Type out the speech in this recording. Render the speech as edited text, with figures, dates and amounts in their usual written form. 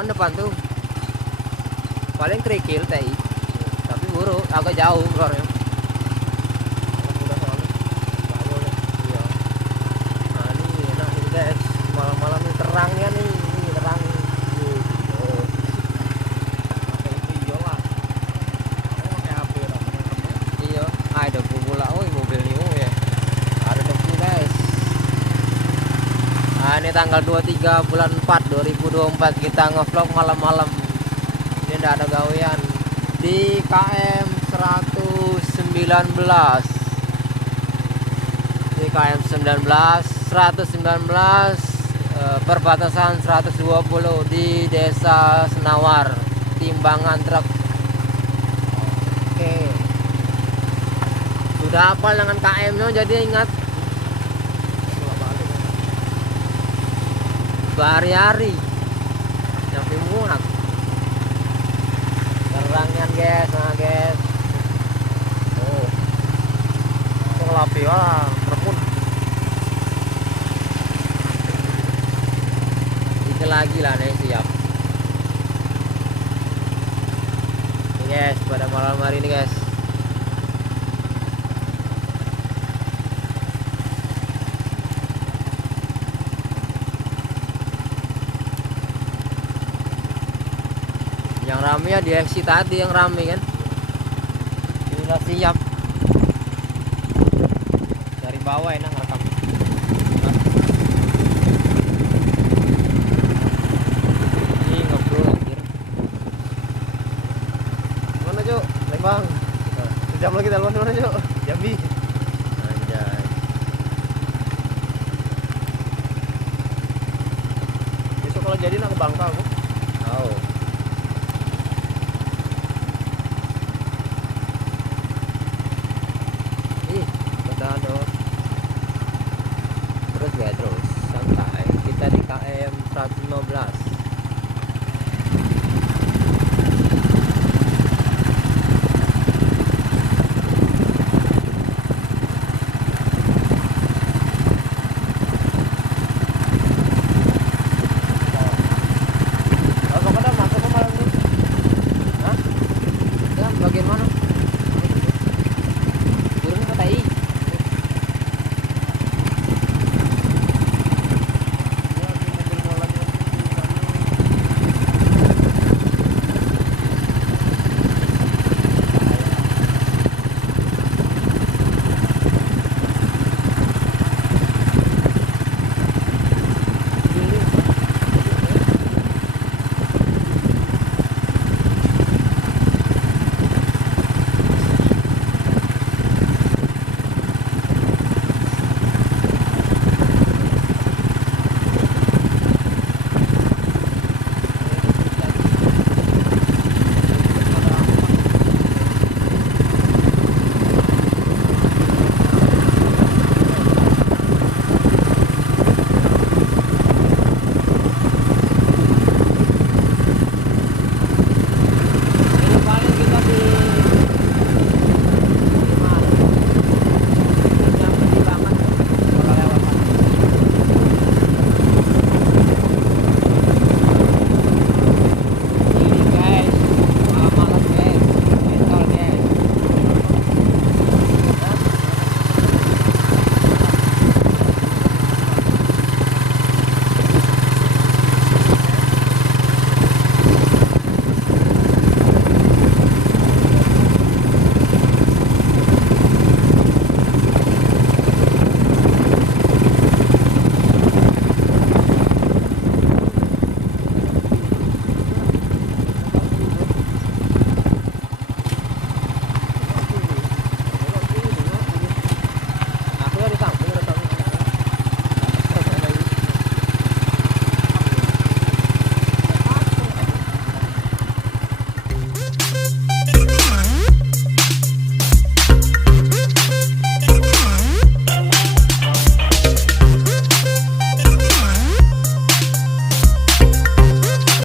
kan depan tuh. Paling kerikil TI. Tapi buruk, agak jauh keluarnya. Iya. Nah, ini enak nih guys. Malam-malam ini terangnya nih. Ini terang. Oh. Iya, ada pula mobil nih ya. Ada debu guys. Nah, ini tanggal 23 bulan 4 2024 kita ngevlog malam-malam. Ini enggak ada gawean di KM 119. Di KM 119 perbatasan 120 di Desa Senawar, Timbangan Truk. Oke. Sudah hafal dengan KM-nya jadi ingat berhari-hari nyampe muat. Terangnya guys, nah guys. Oh. Ngelapi lah, remun. Itu lagi lah nih siap. Ini guys, pada malam hari ini guys. Yang rame ya di exit tadi yang rame kan. Ini udah siap. Dari bawah enak ngerekam. Ini ngeblur anjir. Mana Cuk? Lembang. Sejam lagi telepon mana Cuk? Jambi. Anjay. Besok kalau jadi nak ke Bangka aku.